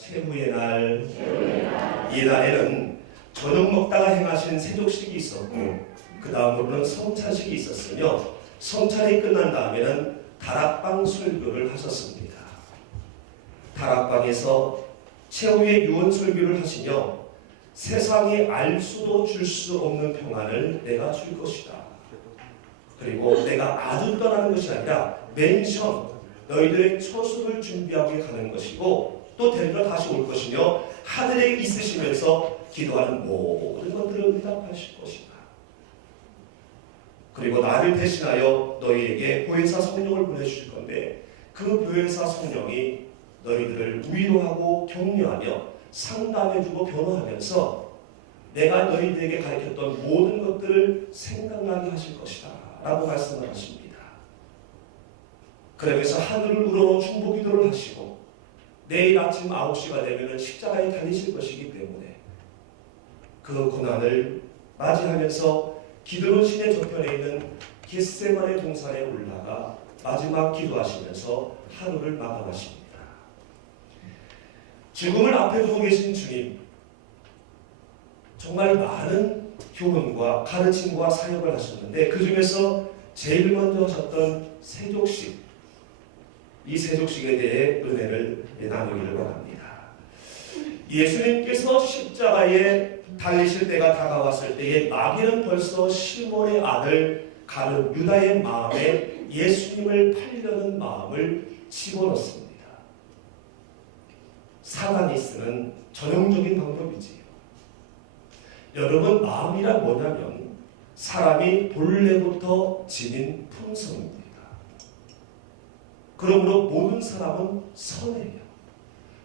최후의 날. 이날에는 저녁 먹다가 행하신 세족식이 있었고 그 다음으로는 성찬식이 있었으며 성찬이 끝난 다음에는 다락방 설교를 하셨습니다. 다락방에서 최후의 유언 설교를 하시며 세상이 알 수도 줄 수 없는 평안을 내가 줄 것이다. 그리고 내가 아주 떠나는 것이 아니라 맨션 너희들의 처소를 준비하고 가는 것이고 또 데리러 다시 올 것이며 하늘에 있으시면서 기도하는 모든 것들을 응답하실 것이다. 그리고 나를 대신하여 너희에게 보혜사 성령을 보내주실 건데 그 보혜사 성령이 너희들을 위로하고 격려하며 상담해주고 변호하면서 내가 너희들에게 가르쳤던 모든 것들을 생각나게 하실 것이다 라고 말씀을 하십니다. 그러면서 하늘을 우러러 중보 기도를 하시고 내일 아침 9시가 되면 십자가에 달리실 것이기 때문에 그 고난을 맞이하면서 기드론 시내 저편에 있는 겟세마네 동산에 올라가 마지막 기도하시면서 하루를 마감하십니다. 죽음을 앞에 두고 계신 주님, 정말 많은 교훈과 가르침과 사역을 하셨는데 그 중에서 제일 먼저 하셨던 세족식, 이 세족식에 대해 은혜를 나누기를 바랍니다. 예수님께서 십자가에 달리실 때가 다가왔을 때에 마귀는 벌써 시몬의 아들 가룟 유다의 마음에 예수님을 팔려는 마음을 집어넣습니다. 사단이 쓰는 전형적인 방법이지요. 여러분, 마음이란 뭐냐면 사람이 본래부터 지닌 품성입니다. 그러므로 모든 사람은 선해요.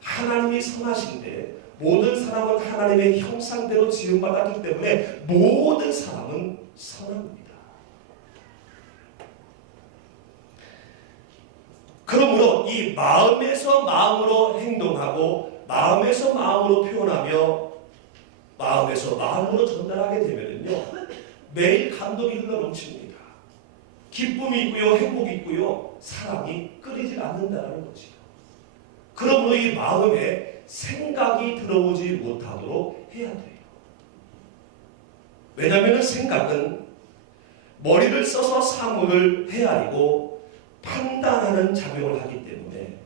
하나님이 선하신데 모든 사람은 하나님의 형상대로 지음받았기 때문에 모든 사람은 선합니다. 그러므로 이 마음에서 마음으로 행동하고 마음에서 마음으로 표현하며 마음에서 마음으로 전달하게 되면요 매일 감동이 흘러넘칩니다. 기쁨이 있고요, 행복이 있고요, 사랑이 끊이질 않는다는 거죠. 그러므로 이 마음에 생각이 들어오지 못하도록 해야 돼요. 왜냐하면 생각은 머리를 써서 사물을 헤아리고 판단하는 작용을 하기 때문에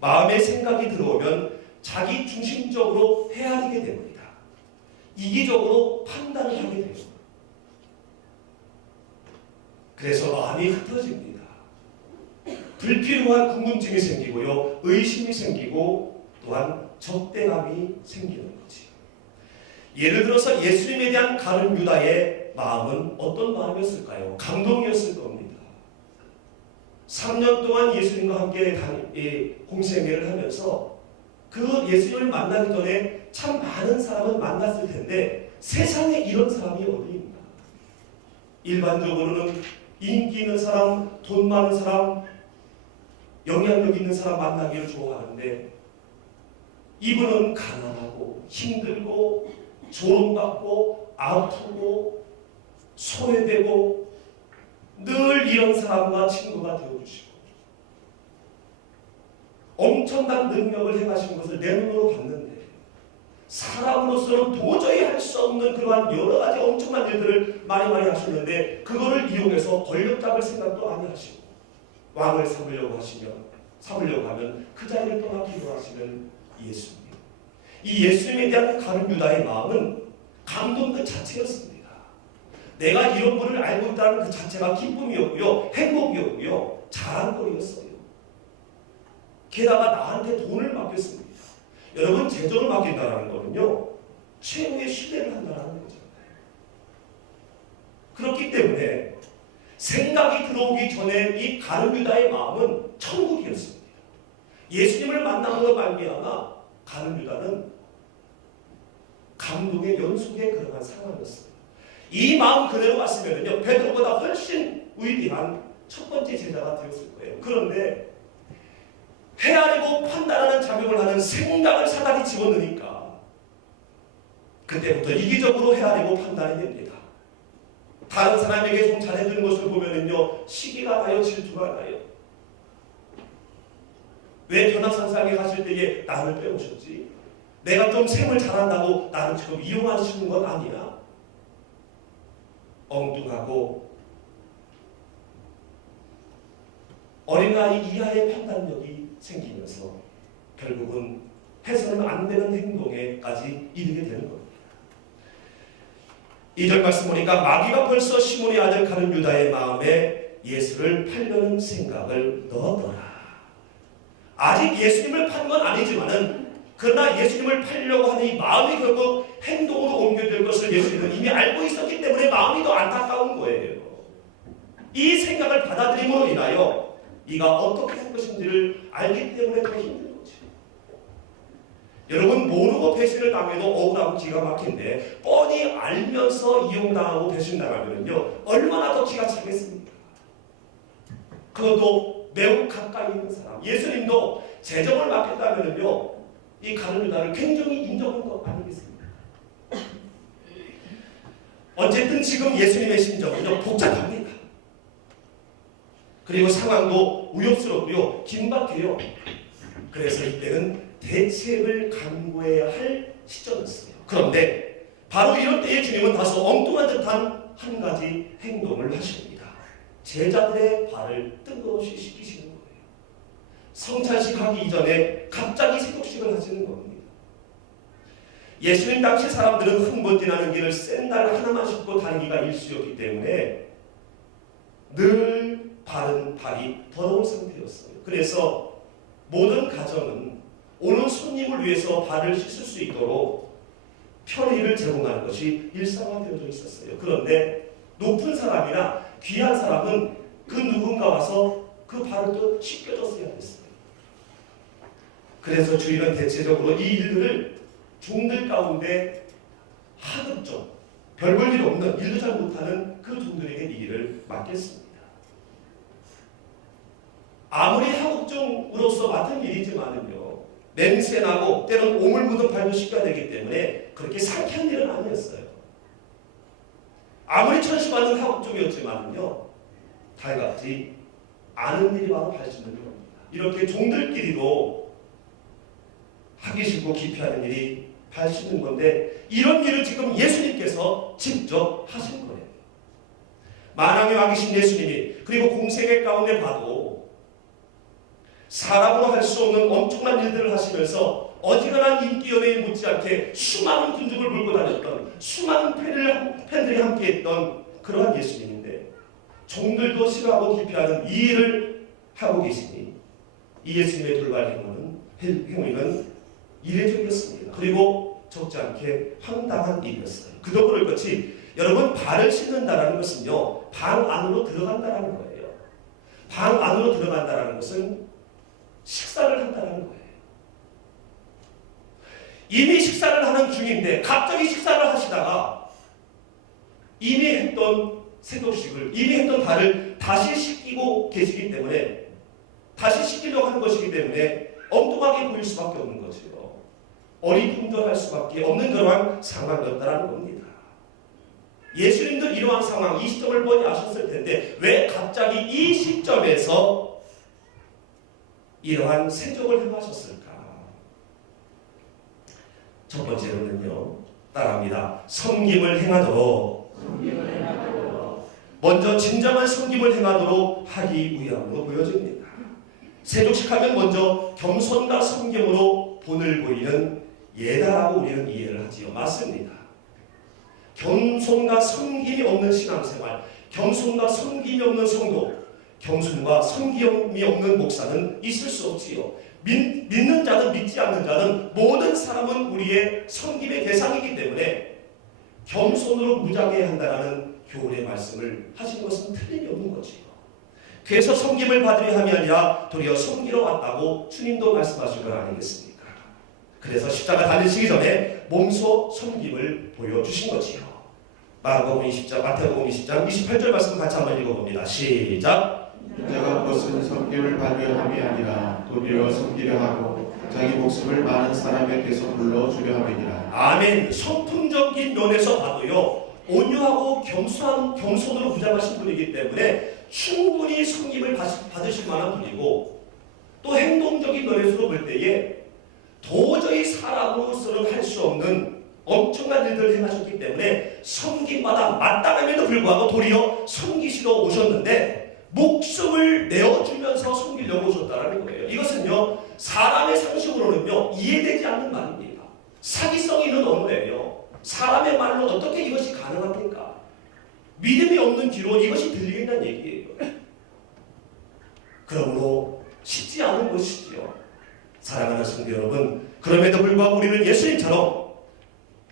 마음에 생각이 들어오면 자기 중심적으로 헤아리게 됩니다. 이기적으로 판단을 하게 돼요. 그래서 마음이 흩어집니다. 불필요한 궁금증이 생기고요, 의심이 생기고 또한 적대감이 생기는 거지. 예를 들어서 예수님에 대한 가룟 유다의 마음은 어떤 마음이었을까요? 감동이었을 겁니다. 3년 동안 예수님과 함께 공생애를 하면서 그 예수님을 만나기 전에 참 많은 사람을 만났을 텐데 세상에 이런 사람이 어디 있나? 일반적으로는 인기 있는 사람, 돈 많은 사람, 영향력 있는 사람 만나기를 좋아하는데 이분은 가난하고 힘들고 조롱받고 아프고 소외되고 늘 이런 사람과 친구가 되어주시고 엄청난 능력을 행하신 것을 내 눈으로 봤는데 사람으로서는 도저히 할 수 없는 그러한 여러 가지 엄청난 일들을 많이 하셨는데 그거를 이용해서 권력 잡을 생각도 많이 하시고 왕을 삼으려고 하면 그 자리를 떠나기도 하시는 예수님. 이 예수님에 대한 가룟 유다의 마음은 감동 그 자체였습니다. 내가 이런 분을 알고 있다는 그 자체가 기쁨이었고요, 행복이었고요, 자랑거리였어요. 게다가 나한테 돈을 맡겼습니다. 여러분, 재정을 맡긴다는 거는요 최후의 신뢰를 한다는 거잖아요. 그렇기 때문에 생각이 들어오기 전에 이 가룟 유다의 마음은 천국이었습니다. 예수님을 만남으로 말미암아 가룟 유다는 감동의 연속의 그러한 상황이었어요. 이 마음 그대로 갔으면요 베드로보다 훨씬 위대한 첫 번째 제자가 되었을 거예요. 그런데 헤아리고 판단하는 작용을 하는 생각을 사단이 집어넣으니까 그때부터 이기적으로 헤아리고 판단이 됩니다. 다른 사람에게 좀 잘해주는 것을 보면은요 시기가 나요, 질투가 나요. 왜 변화산상에 가실 때에 나를 빼오셨지? 내가 좀 셈을 잘한다고 나를 지금 이용하시는 건 아니야. 엉뚱하고 어린아이 이하의 판단력이 생기면서 결국은 해서는 안 되는 행동에까지 이르게 되는 겁니다. 2절 말씀 보니까 마귀가 벌써 시몬의 아들 가룟 유다의 마음에 예수를 팔려는 생각을 넣었더라. 아직 예수님을 판 건 아니지만은 그러나 예수님을 팔려고 하는 이 마음이 결국 행동으로 옮겨질 것을 예수님은 이미 알고 있었기 때문에 마음이 더 안타까운 거예요. 이 생각을 받아들임으로 인하여 이가 어떻게 할 것인지를 알기 때문에 더 힘든 거지. 여러분, 모르고 배신을 당해도 억울하고 기가 막힌데 뻔히 알면서 이용당하고 배신당하면요 얼마나 더 기가 차겠습니까? 그것도 매우 가까이 있는 사람. 예수님도 재정을 맡겼다면요 이 가룟 유다를 굉장히 인정한 것 아니겠습니까? 어쨌든 지금 예수님의 심정은요 복잡합니다. 그리고 상황도 위협스럽고요 긴박해요. 그래서 이때는 대책을 강구해야 할 시점이었어요. 그런데 바로 이럴 때에 주님은 다소 엉뚱한 듯한 한 가지 행동을 하십니다. 제자들의 발을 뜬금없이 씻기시는 거예요. 성찬식 하기 이전에 갑자기 세족식을 하시는 겁니다. 예수님 당시 사람들은 흥번진하는 길을 샌들 하나만 신고 다니기가 일쑤였기 때문에 늘 발이 더러운 상태였어요. 그래서 모든 가정은 오는 손님을 위해서 발을 씻을 수 있도록 편의를 제공하는 것이 일상화되어져 있었어요. 그런데 높은 사람이나 귀한 사람은 그 누군가 와서 그 발을 또 씻겨줬어야 했어요. 그래서 주인은 대체적으로 이 일들을 종들 가운데 하급종, 별 볼 일 없는, 일도 잘 못하는 그 종들에게 이 일을 맡겼습니다. 아무리 하급종으로서 맡은 일이지만은요, 냄새나고 때로는 오물 묻은 발도 씻겨야 되기 때문에 그렇게 상쾌한 일은 아니었어요. 아무리 천수받는 하급종이었지만은요, 달갑지 않은 일이 바로 발 씻는 겁니다. 이렇게 종들끼리도 하기 싫고 기피하는 일이 발 씻는 건데 이런 일을 지금 예수님께서 직접 하신 거예요. 만왕의 왕이신 예수님이 그리고 공생애 가운데 봐도 사람으로 할 수 없는 엄청난 일들을 하시면서 어지간한 인기 연예인 못지않게 수많은 군중을 몰고 다녔던 수많은 팬들이 함께했던 그러한 예수님인데 종들도 싫어하고 기피하는 이 일을 하고 계시니 이 예수님의 돌발 행위는 이례적이었습니다. 그리고 적지 않게 황당한 일이었어요. 그 덕분을 끝이 여러분 발을 씻는다는 것은요 방 안으로 들어간다는 거예요. 방 안으로 들어간다는 것은 식사를 한다는 거예요. 이미 식사를 하는 중인데 갑자기 식사를 하시다가 이미 했던 세족식을 이미 했던 발을 다시 씻기고 계시기 때문에 다시 씻기려고 하는 것이기 때문에 엉뚱하게 보일 수밖에 없는 거죠. 어리둥절할 수밖에 없는 그러한 상황이었다는 겁니다. 예수님도 이러한 상황, 이 시점을 뻔히 아셨을 텐데 왜 갑자기 이 시점에서 이러한 세족을 행하셨을까? 첫 번째로는요, 따라합니다. 섬김을 행하도록 먼저 진정한 섬김을 행하도록 하기 위함으로 보여집니다. 세족식하면 먼저 겸손과 섬김으로 본을 보이는 예다라고 우리는 이해를 하지요. 맞습니다. 겸손과 섬김이 없는 신앙생활, 겸손과 섬김이 없는 성도, 겸손과 섬김이 없는 목사는 있을 수 없지요. 믿는 자든 믿지 않는 자든 모든 사람은 우리의 섬김의 대상이기 때문에 겸손으로 무장해야 한다는 교훈의 말씀을 하신 것은 틀림이 없는 거지요. 그래서 섬김을 받으려 함이 아니라 도리어 섬기러 왔다고 주님도 말씀하신 건 아니겠습니까? 그래서 십자가 달리시기 전에 몸소 섬김을 보여주신 거지요. 마태복음 20장 28절 말씀 같이 한번 읽어봅니다. 시작. 자가 벗은 섬김을 받으려 함이 아니라 도리어 섬기려 하고 자기 목숨을 많은 사람에게서 불러주려 함이니라. 아멘. 성품적인 면에서 봐도요 온유하고 겸손으로 무장하신 분이기 때문에 충분히 섬김을 받으실 만한 분이고 또 행동적인 노릇으로 볼 때에 도저히 사람으로서는 할 수 없는 엄청난 일들을 행하셨기 때문에 섬김마다 마땅함에도 불구하고 도리어 섬기시러 오셨는데 목숨을 내어주면서 섬기려고 오셨다는 거예요. 이것은요, 사람의 상식으로는요 이해되지 않는 말입니다. 사기성이 있는 언어예요. 사람의 말로 어떻게 이것이 가능합니까? 믿음이 없는 귀로 이것이 들리겠다는 얘기예요. 그러므로 쉽지 않은 것이지요. 사랑하는 성도 여러분, 그럼에도 불구하고 우리는 예수님처럼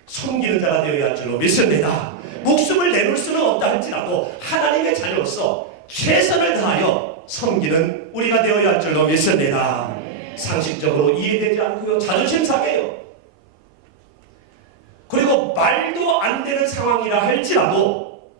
섬기는 자가 되어야 할 줄로 믿습니다. 목숨을 내놓을 수는 없다 할지라도 하나님의 자녀로서 최선을 다하여 섬기는 우리가 되어야 할 줄로 믿습니다. 상식적으로 이해되지 않고요, 자존심 상해요. 그리고 말도 안 되는 상황이라 할지라도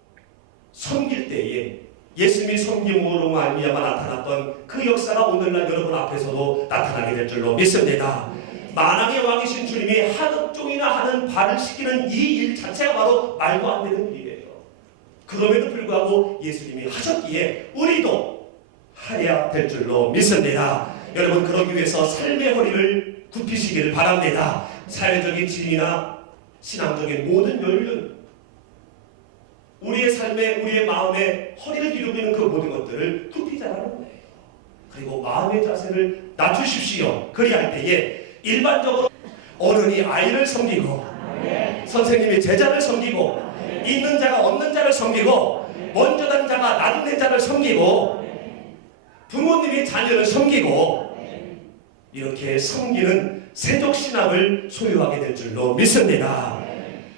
섬길 때에 예수님이 섬김으로 말미암아 나타났던 그 역사가 오늘날 여러분 앞에서도 나타나게 될 줄로 믿습니다. 만왕의 왕이신 주님이 하급종이나 하는 발을 씻기는 이 일 자체가 바로 말도 안 되는 일이에요. 그럼에도 불구하고 예수님이 하셨기에 우리도 하여야 될 줄로 믿습니다. 여러분, 그러기 위해서 삶의 허리를 굽히시기를 바랍니다. 사회적인 진리나 신앙적인 모든 연륜, 우리의 삶에, 우리의 마음에 허리를 이루고 있는 그 모든 것들을 굽히자라는 거예요. 그리고 마음의 자세를 낮추십시오. 그리할 때에 일반적으로 어른이 아이를 섬기고, 선생님이 제자를 섬기고, 있는 자가 없는 자를 섬기고, 먼저 단 자가 나중에 자를 섬기고, 부모님이 자녀를 섬기고, 이렇게 섬기는 세족신앙을 소유하게 될 줄로 믿습니다.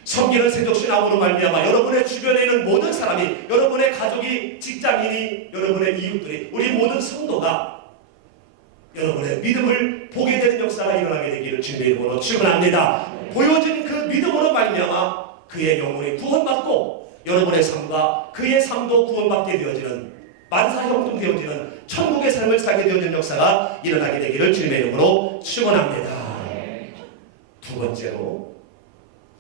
섬기는 세족신앙으로 말미암아 여러분의 주변에 있는 모든 사람이, 여러분의 가족이, 직장인이, 여러분의 이웃들이, 우리 모든 성도가 여러분의 믿음을 보게 되는 역사가 일어나게 되기를 주님의 이름으로 축원합니다. 보여진 그 믿음으로 말미암아 그의 영혼이 구원받고 여러분의 삶과 그의 삶도 구원받게 되어지는, 만사형통되어지는 천국의 삶을 살게 되어지는 역사가 일어나게 되기를 주님의 이름으로 축원합니다. 두 번째로,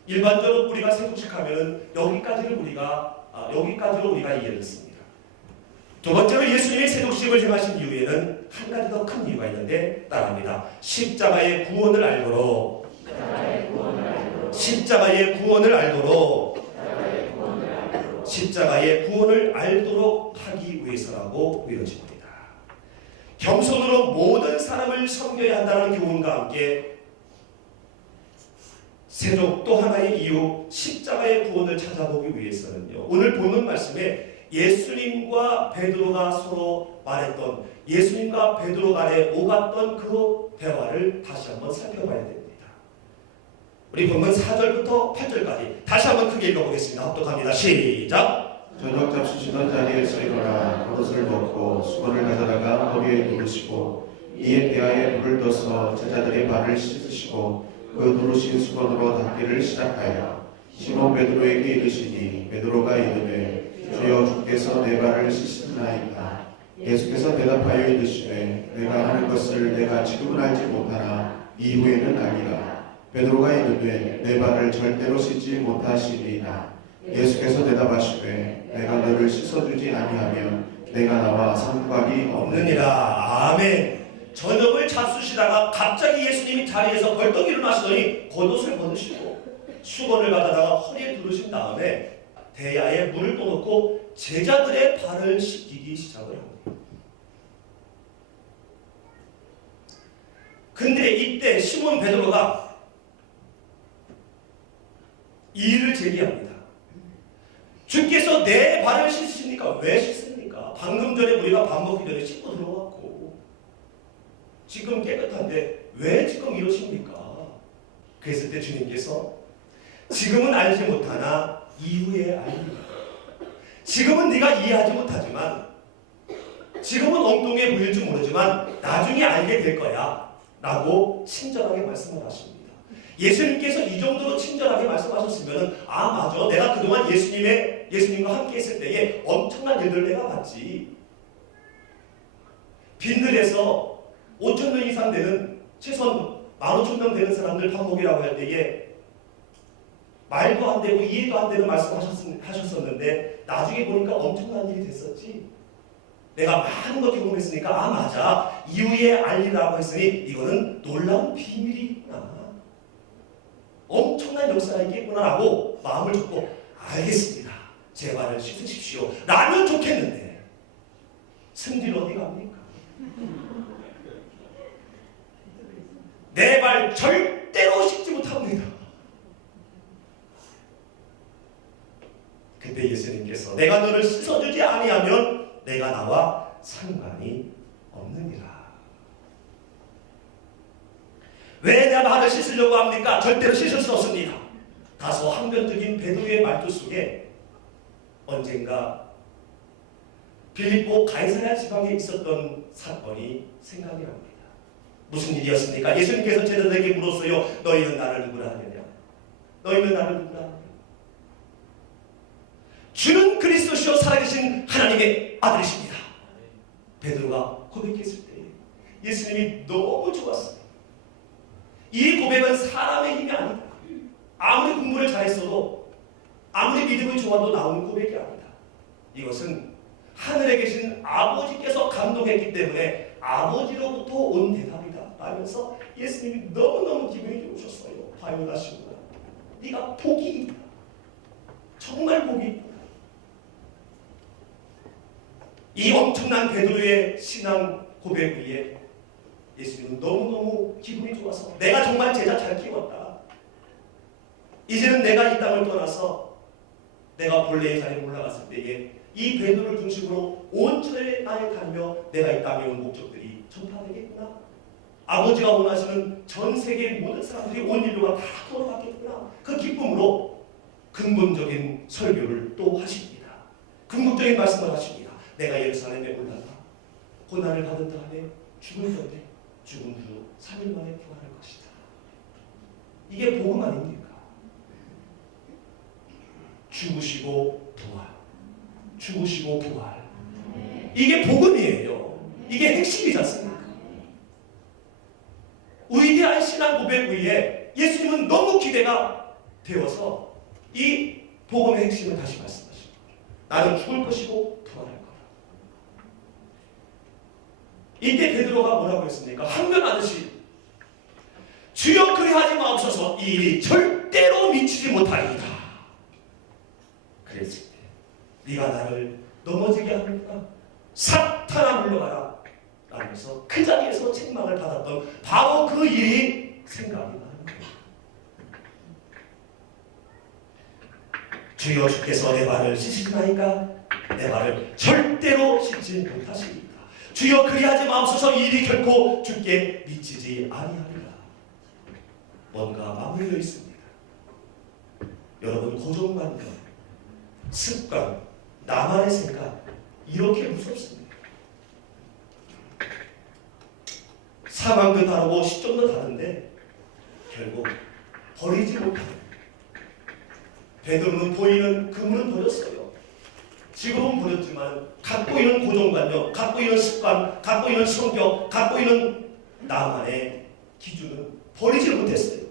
일반적으로 우리가 세속식하면은 여기까지로 우리가 이해를 했습니다. 두 번째로 예수님이 세속식을 행하신 이후에는 한 가지 더 큰 이유가 있는데 따라합니다. 십자가의 구원을 알도록, 십자가의 구원을 알도록, 십자가의 구원을 알도록 하기 위해서라고 이루어집니다. 겸손으로 모든 사람을 섬겨야 한다는 교훈과 함께 세족 또 하나의 이유, 십자가의 구원을 찾아보기 위해서는요, 오늘 보는 말씀에 예수님과 베드로가 서로 말했던, 예수님과 베드로 간에 오갔던 그 대화를 다시 한번 살펴봐야 됩니다. 우리 본문 4절부터 8절까지 다시 한번 크게 읽어보겠습니다. 합독합니다. 시작! 저녁 잡수시던 자리에서 일어나 겉옷을 벗고 수건을 가져다가 머리에 두르시고 이에 대하에 물을 떠서 제자들의 발을 씻으시고 그 누르신 수건으로 닦기를 시작하여 시몬 베드로에게 이르시니 베드로가 이르되 주여 주께서 내 발을 씻으시나이까. 예수께서 대답하여 이르시되 내가 하는 것을 내가 지금은 알지 못하나 이후에는 알리라. 베드로가 이르되 내 발을 절대로 씻지 못하시리이다. 예수께서 대답하시되 내가 너를 씻어주지 아니하면 내가 나와 상관이 없느니라. 아멘. 저녁을 잡수시다가 갑자기 예수님이 자리에서 벌떡 일어나시더니 겉옷을 벗으시고 수건을 가져다가 허리에 두르신 다음에 대야에 물을 떠놓고 제자들의 발을 씻기기 시작을 합니다. 근데 이때 시몬 베드로가 이의를 제기합니다. 주께서 내 발을 씻으십니까? 왜 씻습니까? 방금 전에 우리가 밥 먹기 전에 씻고 들어왔고 지금 깨끗한데 왜 지금 이러십니까? 그랬을 때 주님께서 지금은 알지 못하나 이후에 알리라. 지금은 네가 이해하지 못하지만, 지금은 엉뚱해 보일지 모르지만 나중에 알게 될 거야 라고 친절하게 말씀을 하십니다. 예수님께서 이 정도로 친절하게 말씀하셨으면 아 맞아, 내가 그동안 예수님과 함께 있을 때에 엄청난 일들을 내가 봤지. 빈들에서 5,000명 이상 되는, 최소한 15,000명 되는 사람들 밥 먹이라고 할 때에 말도 안 되고 이해도 안 되는 말씀 하셨었는데 나중에 보니까 엄청난 일이 됐었지. 내가 많은 것 경험했으니까 아 맞아 이후에 알리라고 했으니 이거는 놀라운 비밀이 있구나. 엄청난 역사가 있겠구나라고 마음을 접고 알겠습니다. 제 발을 씻으십시오. 라면 좋겠는데 승질 어디 갑니까? 내 발 절대로 씻지 못합니다. 근데 예수님께서 내가 너를 씻어주지 아니하면 내가 나와 상관이 없느니라. 왜 내 발을 씻으려고 합니까? 절대로 씻을 수 없습니다. 다소 항변적인 베드로의 말투 속에 언젠가 빌립보 가이사랴 지방에 있었던 사건이 생각이 납니다. 무슨 일이었습니까? 예수님께서 제자들에게 물었어요. 너희는 나를 누구라 하느냐? 너희는 나를 누구라 하느냐? 주는 그리스도시요 살아계신 하나님의 아들이십니다. 베드로가 고백했을 때 예수님이 너무 좋았어요. 이 고백은 사람의 힘이 아니다. 아무리 공부를 잘했어도 아무리 믿음이 좋아도 나오는 고백이 아니다. 이것은 하늘에 계신 아버지께서 감동했기 때문에 아버지로부터 온 대답이다 라면서 예수님이 너무너무 기분이 좋으셨어요. 바요나 친구야, 네가 복이 있다. 정말 복이 있다. 이 엄청난 베드로의 신앙 고백 위에 예수님은 너무너무 기분이 좋아서 내가 정말 제자 잘 키웠다. 이제는 내가 이 땅을 떠나서 내가 본래의 자리에 올라갔을 때에 이 베드로를 중심으로 온 천하에 다니며 내가 이 땅에 온 목적들이 전파되겠구나. 아버지가 원하시는 전 세계의 모든 사람들이 온 인류가 다 돌아가겠구나. 그 기쁨으로 근본적인 설교를 또 하십니다. 궁극적인 말씀을 하십니다. 내가 예루살렘에 올라가 고난을 받은 다음에 죽을 건데 죽은 후 3일 만에 부활할 것이다. 이게 복음 아닙니까? 죽으시고 부활, 죽으시고 부활. 이게 복음이에요. 이게 핵심이지 않습니까? 위대한 신앙 고백 위에 예수님은 너무 기대가 되어서 이 복음의 핵심을 다시 말씀하십니다. 나는 죽을 것이고 부활할 거다. 이때 베드로가 뭐라고 했습니까? 항변하듯이 주여 그리하지 마옵소서. 이 일이 절대로 미치지 못하리이다. 그랬을 때 네가 나를 넘어지게 하니까 사탄아 물러가라 라면서 그 자리에서 책망을 받았던 바로 그 일이 생각이 나는 거예요. 주여 주께서 내 발을 씻으시나이까 내 발을 절대로 씻지 못하시리이다. 주여 그리하지 마옵소서. 이 일이 결코 주께 미치지 아니하리라. 뭔가 맞물려 있습니다. 여러분 고정관념, 습관, 나만의 생각 이렇게 무섭습니다. 상황도 다르고 시점도 다른데 결국 버리지 못하는 베드로는 보이는 그물은 버렸어요. 지금은 버렸지만 갖고 있는 고정관념, 갖고 있는 습관, 갖고 있는 성격, 갖고 있는 나만의 기준은 버리지 못했어요.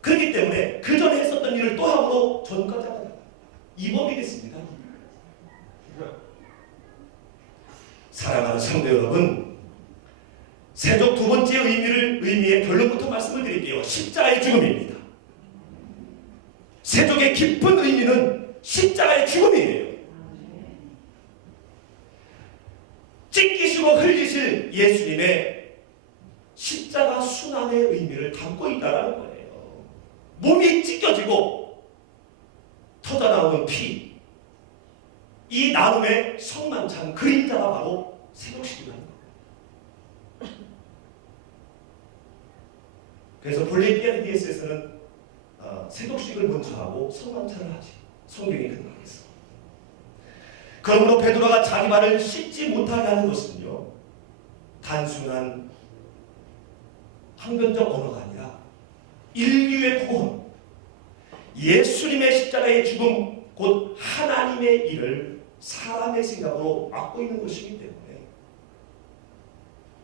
그렇기 때문에 그 전에 했었던 일을 또 함으로 전까지 합니다. 이 법이겠습니다. 사랑하는 성도 여러분, 세족 두 번째 의미의 결론부터 말씀을 드릴게요. 십자가의 죽음입니다. 세족의 깊은 의미는 십자가의 죽음이에요. 찢기시고 흘리실 예수님의 십자가 순환의 의미를 담고 있다는 거예요. 몸이 찢겨지고 터져나오는 피, 이 나눔의 성만찬 그림자가 바로 세족식이라는 거예요. 그래서 볼레기아 DS에서는 세족식을 먼저 하고 성만찬을 하지. 성경이 그렇겠어. 그러므로 베드로가 자기 발을 씻지 못하게 하는 것은요, 단순한 항변적 언어가 아니라 인류의 구원, 예수님의 십자가의 죽음, 곧 하나님의 일을 사람의 생각으로 막고 있는 것이기 때문에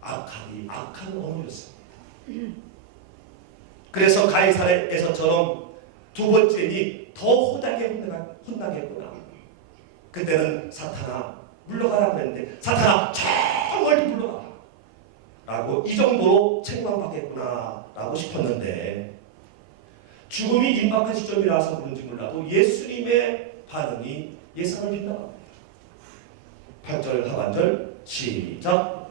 악한 언어였습니다. 그래서 가이사랴에서처럼 두 번째니 더 호되게 혼나겠구나. 그때는 사탄아 물러가라 그랬는데 사탄아 저 멀리 물러가라 라고 이 정도로 책망받겠구나 라고 싶었는데 죽음이 임박한 시점이라서 그런지 몰라도 예수님의 반응이 예상을 빗나갑니다. 8절 하반절 시작.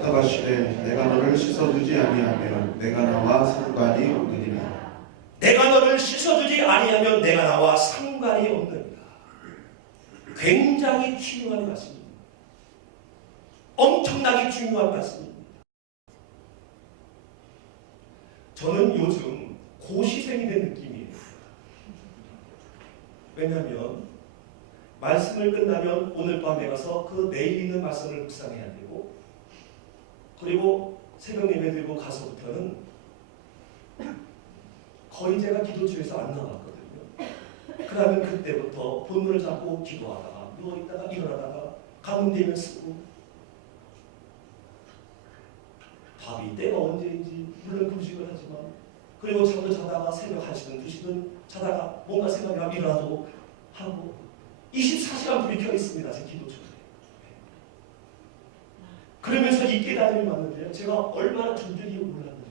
하가시되 내가 너를 씻어주지 아니하면 내가 나와 상관이 없느니라. 내가 너를 씻어주지 아니하면 내가 나와 상관이 없느니라. 굉장히 중요한 말씀입니다. 엄청나게 중요한 말씀입니다. 저는 요즘 고시생이 된 느낌이에요. 왜냐하면 말씀을 끝나면 오늘 밤에 가서 그 내일 있는 말씀을 묵상해야 되고 그리고 새벽 예배 드리고 가서부터는 거의 제가 기도처에서 안 나왔거든요. 그러면 그때부터 본문을 잡고 기도하다가 누워있다가 일어나다가 가문되면 쓰고 밥이 때가 언제인지 물론 금식을 하지만 그리고 잠도 자다가 새벽 1시든 2시든 자다가 뭔가 생각이 나면 일어나도 하고 24시간 불이 켜 있습니다. 제 기도처에. 그러면서 이 깨달음이 왔는데요. 제가 얼마나 힘들게 몰랐는지.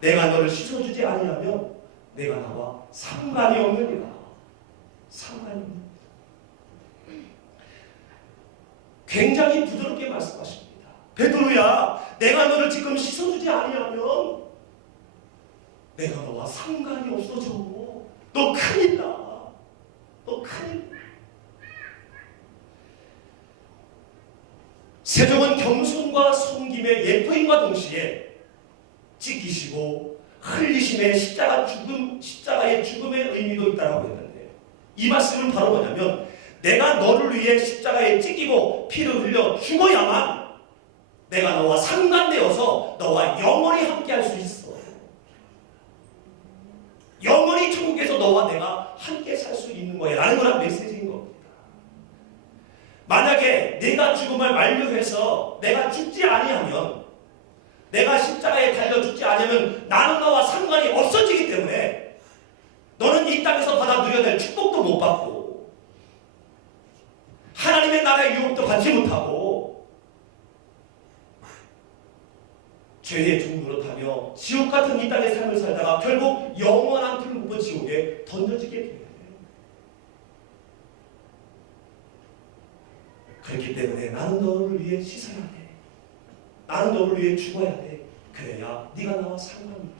내가 너를 씻어주지 아니하면 내가 나와 상관이 없느니라. 상관이 없느니라. 굉장히 부드럽게 말씀하십니다. 베드로야, 내가 너를 지금 씻어주지 아니하면 내가 너와 상관이 없어져. 너 큰일 나. 너 큰일 나. 세종은 겸손과 섬김의 예포임과 동시에 찢기시고 흘리심의 십자가의 죽음의 의미도 있다고 했는데 이 말씀은 바로 뭐냐면 내가 너를 위해 십자가에 찢기고 피를 흘려 죽어야만 내가 너와 상관되어서 너와 영원히 함께할 수 있어. 영원히 천국에서 너와 내가 함께 살 수 있는 거야 라는 거란 메시지인 겁니다. 만약에 내가 죽음을 만료해서 내가 죽지 아니하면 내가 십자가에 달려 죽지 않으면 나는 너와 상관이 없어지기 때문에 너는 이 땅에서 받아 누려야 될 축복도 못 받고 하나님의 나라의 유혹도 받지 못하고 죄의 종노릇하며 지옥 같은 이 땅의 삶을 살다가 결국 영원한 불못본 지옥에 던져지게 돼요. 그렇기 때문에 나는 너를 위해 씻어야 돼. 나는 너를 위해 죽어야 돼. 그래야 네가 나와 상관이 돼.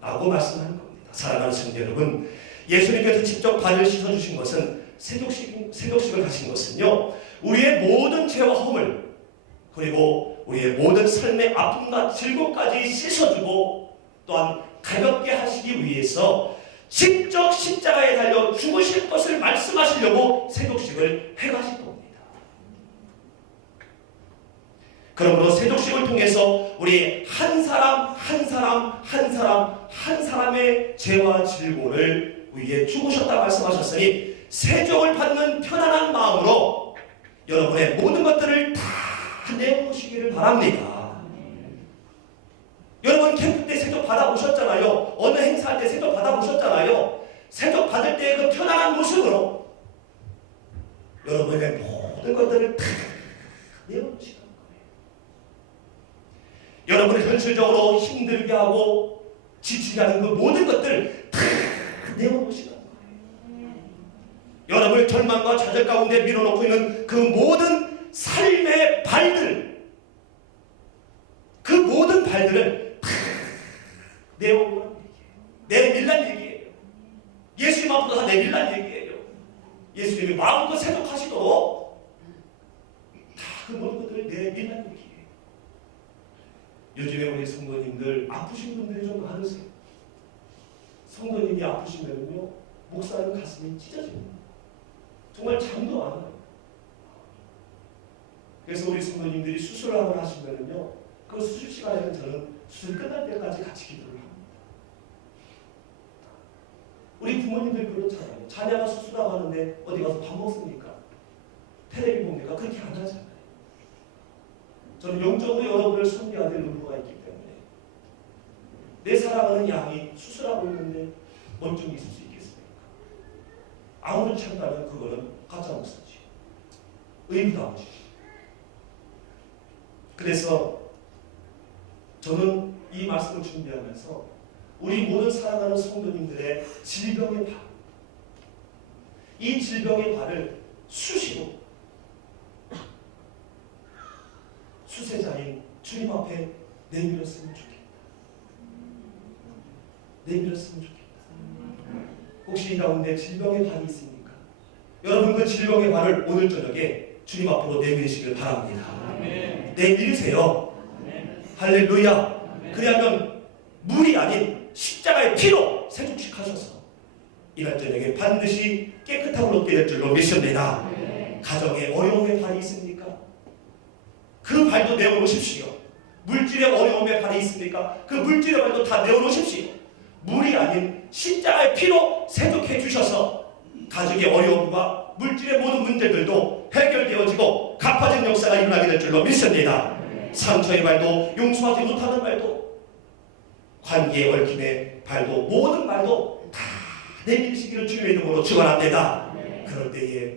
라고 말씀하는 겁니다. 사랑하는 성도 여러분, 예수님께서 직접 발을 씻어주신 것은 세족식을 하신 것은요, 우리의 모든 죄와 허물 그리고 우리의 모든 삶의 아픔과 질고까지 씻어주고 또한 가볍게 하시기 위해서 직접 십자가에 달려 죽으실 것을 말씀하시려고 세족식을 행하신 겁니다. 그러므로 세족식을 통해서 우리 한 사람의 죄와 질고를 위해 죽으셨다 말씀하셨으니 세족을 받는 편안한 마음으로 여러분의 모든 것들을 다 내놓으시기를 바랍니다. 여러분 캠프 때 세족 받아보셨잖아요. 어느 행사할 때 세족 받아보셨잖아요. 세족 받을 때 그 편안한 모습으로 여러분의 모든 것들을 다 내놓으시는 거예요. 여러분을 현실적으로 힘들게 하고 지치게 하는 그 모든 것들을 다 내놓으시는 거예요. 여러분을 절망과 좌절 가운데 밀어놓고 있는 그 모든 삶의 발들, 그 모든 발들을 다 내어보라는 얘기예요. 내밀란 얘기예요. 예수님 앞으로 다 내밀란 얘기예요. 예수님이 마음껏 생각하시도록 다 그 모든 것들을 내밀란 얘기예요. 요즘에 우리 성도님들 아프신 분들이 좀 많으세요. 성도님이 아프시면요, 목사님 가슴이 찢어집니다. 정말 잠도 안 와요. 그래서 우리 성도님들이 수술을 하시면요, 그 수술 시간에는 저는 수술 끝날 때까지 같이 기도를 합니다. 우리 부모님들 그렇잖아요. 자녀가 수술하고 하는데 어디 가서 밥 먹습니까? 텔레비 봅니까? 그렇게 안 하잖아요. 저는 영적으로 여러분을 섬겨야 될 의무가 있기 때문에 내 사랑하는 양이 수술하고 있는데 멀쩡히 있을 수 있겠습니까? 아무렇지 않다면 그거는 가짜 목사지. 의무도 안 지지. 그래서 저는 이 말씀을 준비하면서 우리 모든 사랑하는 성도님들의 질병의 발, 이 질병의 발을 수시로 수세자인 주님 앞에 내밀었으면 좋겠다. 내밀었으면 좋겠다. 혹시 이 가운데 질병의 발이 있습니까? 여러분 그 질병의 발을 오늘 저녁에 주님 앞으로 내밀으시길 바랍니다. 내밀으세요. 할렐루야. 그리하면 물이 아닌 십자가의 피로 세족식하셔서 이날 저녁에 반드시 깨끗함을 얻게 될 줄로 믿습니다. 가정에 어려움의 발이 있습니까? 그 발도 내어놓으십시오. 물질의 어려움의 발이 있습니까? 그 물질의 발도 다 내어놓으십시오. 물이 아닌 십자가의 피로 세족해 주셔서 가족의 어려움과 물질의 모든 문제들도 해결되어지고 갚아진 역사가 일어나게 될 줄로 믿습니다. 상처의 발도, 용서하지 못하는 발도, 관계의 얽힘의 발도, 모든 발도 다 내밀으시기를 주님의 이름으로 축원합니다. 그럴 때에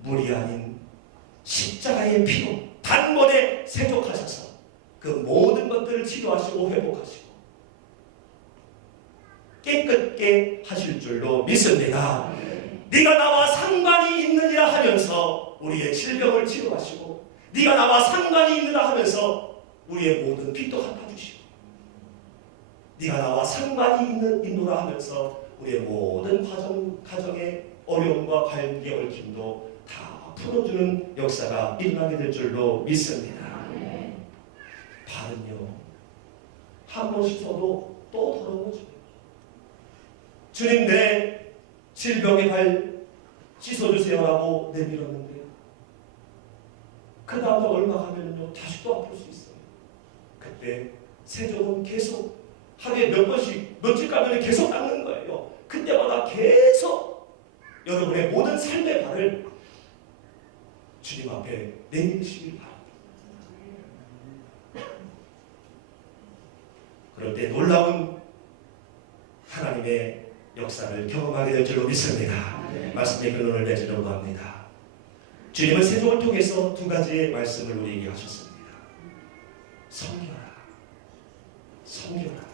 물이 아닌 십자가의 피로 단번에 세족하셔서 그 모든 것들을 치료하시고 회복하시고 깨끗게 하실 줄로 믿습니다. 네가 나와 상관이 있느니라 하면서 우리의 질병을 치료하시고, 네가 나와 상관이 있느라 하면서 우리의 모든 빚도 갚아주시고, 네가 나와 상관이 있노라 하면서 우리의 모든 가정의 어려움과 관계 얽힘도 다 풀어주는 역사가 일어나게 될 줄로 믿습니다. 발은요, 한 번 씻어도 또 더러워져요. 주님, 내 질병의 발 씻어주세요라고 내밀었는데 그 다음에 얼마 가면요 다시 또 아플 수 있어요. 그때 세족은 계속 하루에 몇 번씩 며칠 가면 계속 닦는 거예요. 그때마다 계속 여러분의 모든 삶의 발을 주님 앞에 내밀으시길 바랍니다. 그럴 때 놀라운 하나님의 역사를 경험하게 될 줄로 믿습니다. 말씀의 근원을 맺으려고 합니다. 주님은 세족을 통해서 두 가지의 말씀을 우리에게 하셨습니다. 섬겨라. 섬겨라.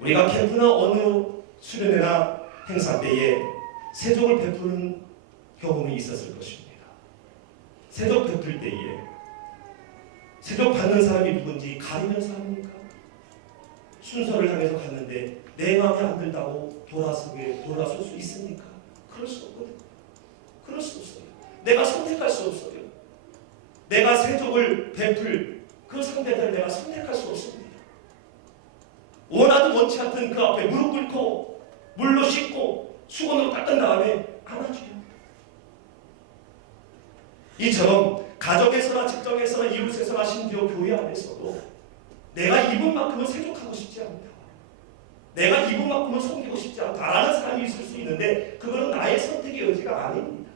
우리가 캠프나 어느 수련회나 행사 때에 세족을 베푸는 경험이 있었을 것입니다. 세족 베풀 때에 세족 받는 사람이 누군지 가리면서 합니까? 순서를 향해서 갔는데 내 마음에 안 들다고 돌아설 수 있습니까? 그럴 수 없거든요. 그럴 수 없어요. 내가 선택할 수 없어요. 내가 세족을 베풀 그 상대들을 내가 선택할 수 없습니다. 원하든 원치 않든 그 앞에 무릎 꿇고 물로 씻고 수건으로 닦은 다음에 안아줘요. 이처럼 가정에서나 직장에서나 이웃에서나 심지어 교회 안에서도 내가 이분만큼은 세족하고 싶지 않다, 내가 이분만큼은 섬기고 싶지 않다라는 사람이 있을 수 있는데 그거는 나의 선택의 여지가 아닙니다.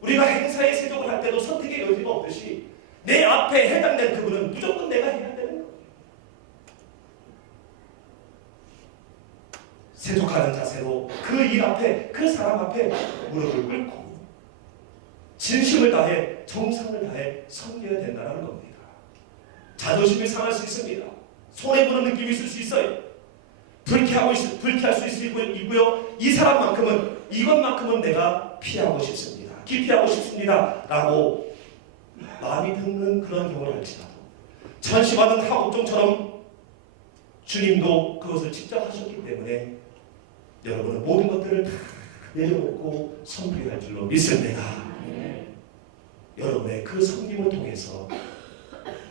우리가 행사에 세족을 할 때도 선택의 여지가 없듯이 내 앞에 해당된 그분은 무조건 내가 해야 되는 거예요. 세족하는 자세로 그 일 앞에, 그 사람 앞에 무릎을 꿇고 진심을 다해 정성을 다해 섬겨야 된다는 겁니다. 자존심이 상할 수 있습니다. 손해보는 느낌이 있을 수 있어요. 불쾌할 수 있고요. 이 사람만큼은, 이것만큼은 내가 피하고 싶습니다. 기피하고 싶습니다. 라고 마음이 드는 그런 경우를 할지라도 전시받은 하옥종처럼 주님도 그것을 직접 하셨기 때문에 여러분은 모든 것들을 다 내려놓고 섬겨야 할 줄로 믿습니다. 여러분의 그 섬김을 통해서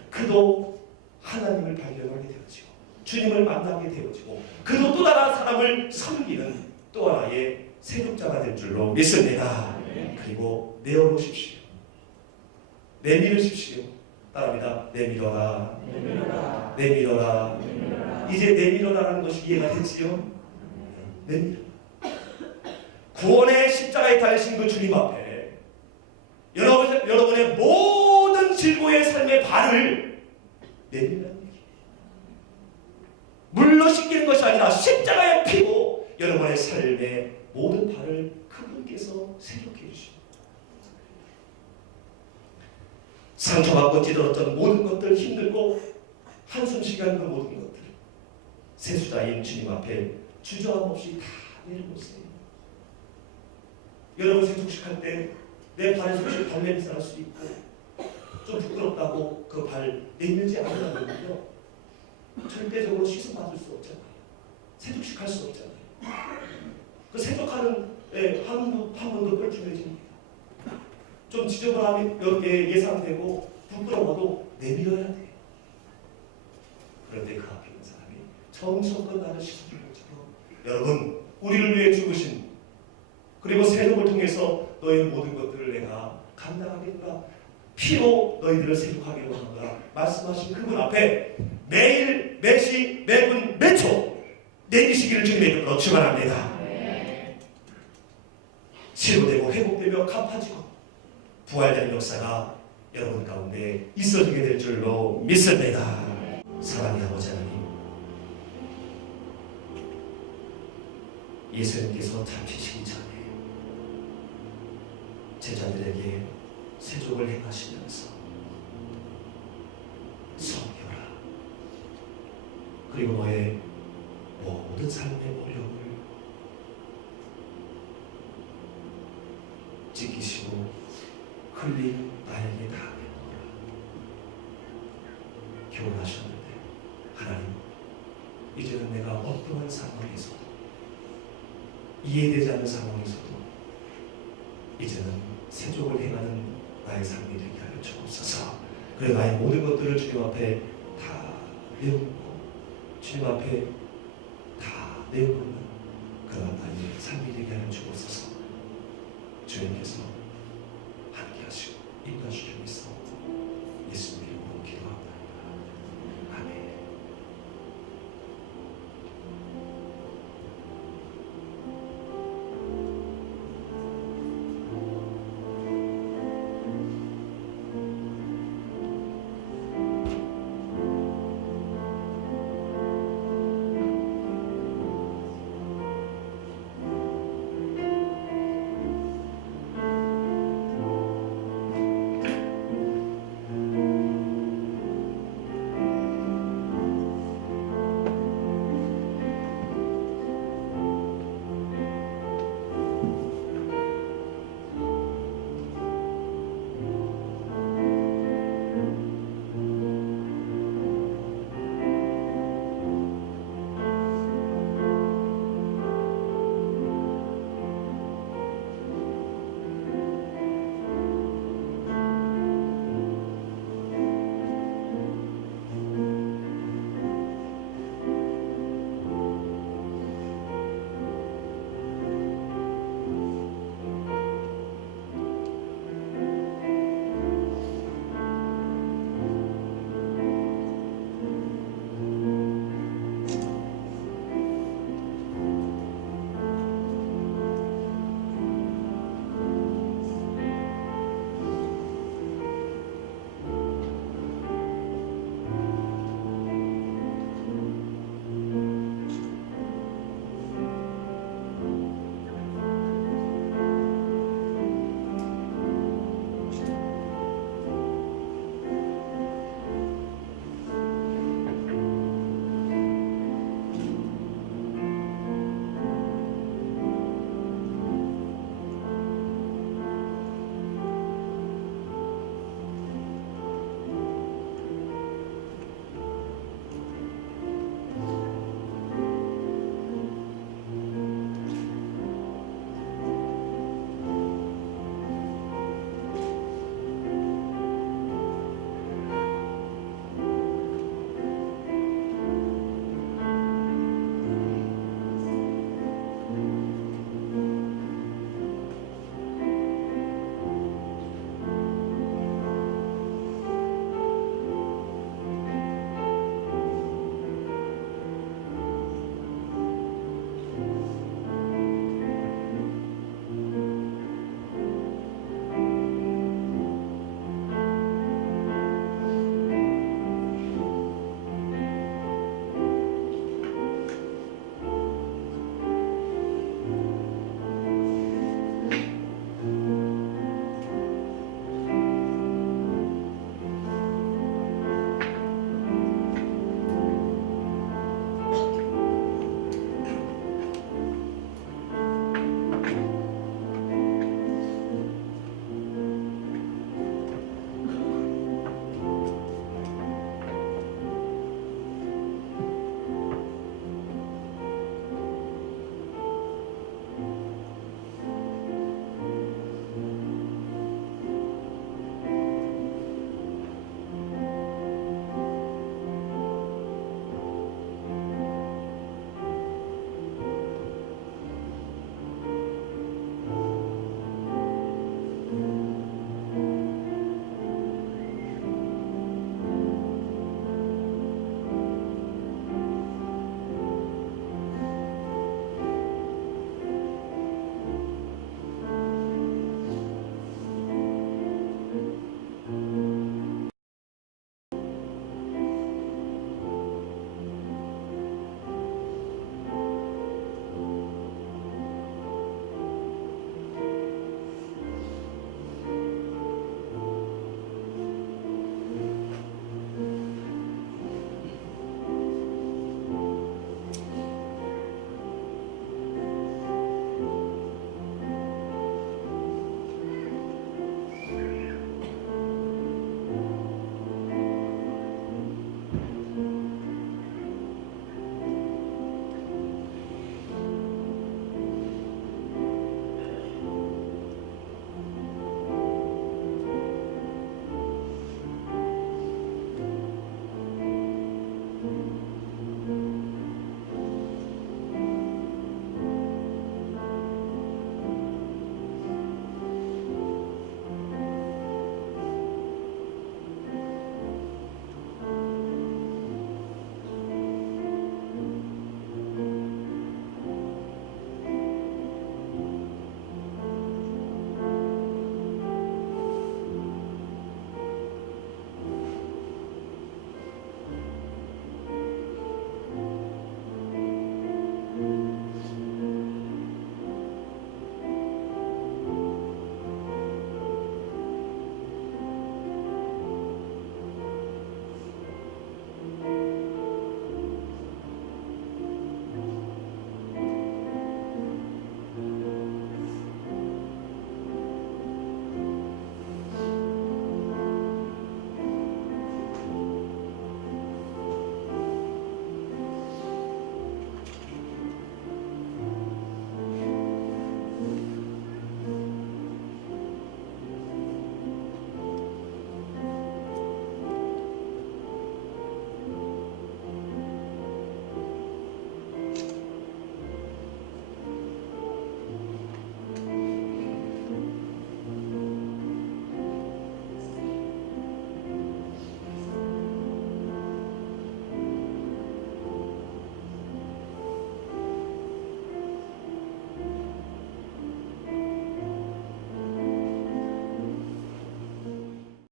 그도 하나님을 발견하게 되어지고 주님을 만나게 되어지고 그도 또 다른 사람을 섬기는 또 하나의 세족자가 될 줄로 믿습니다. 그리고 내어놓으십시오. 내밀으십시오. 따라합니다. 내밀어라. 내밀어라. 내밀어라. 이제 내밀어라는 것이 이해가 됐지요? 내밀어. 구원의 십자가에 달리신 그 주님 앞에 여러분의 모든 질고의 삶의 발을 내밀라는 얘기예요. 물로 씻기는 것이 아니라 십자가의 피로 여러분의 삶의 모든 발을 그분께서 세롭게 해주십니다. 상처받고 찌들었던 모든 것들, 힘들고 한숨 쉬게 하는 그 모든 것들, 세수자인 주님 앞에 주저함 없이 다 내려놓으세요. 여러분 세tuk식할 때 내 발에서 혹시 발냄새 날 수 있고 좀 부끄럽다고 그 발 내밀지 않으려면요, 절대적으로 씻어받을 수 없잖아요. 세tuk식 할 수 없잖아요. 그 세tuk하는 한 번도 뻘쭘해집니다. 좀 지저분함이 몇 개 예상되고 부끄러워도 내밀어야 돼. 그런데 그 앞에 있는 사람이 정성껏 나를 씻어주는 것처럼 여러분, 우리를 위해 죽으신, 그리고 세속을 통해서 너의 모든 것들을 내가 감당하겠다, 피로 너희들을 세속하기로 한다 말씀하신 그분 앞에 매일 매시 매분 매초 내기시기를 주님의 이름으로 축원합니다. 치료되고 회복되며 갚아지고 부활되는 역사가 여러분 가운데 있어지게 될 줄로 믿습니다. 사랑의 아버지 하나님, 예수님께서 잡히시기 전에 제자들에게 세족을 행하시면서 섬겨라, 그리고 너의 모든 삶의 모욕을 지키시고 흘린 나에게 다 내놓으라. 교훈하셨는데 하나님, 이제는 내가 어떠한 상황에서도, 이해되지 않는 상황에서도 이제는 세족을 행하는 나의 삶이 되게 하여 주옵소서. 그래 나의 모든 것들을 주님 앞에 다 내어놓고 주님 앞에 다 내어놓는 그런 나의 삶이 되게 하여 주옵소서. 주님께서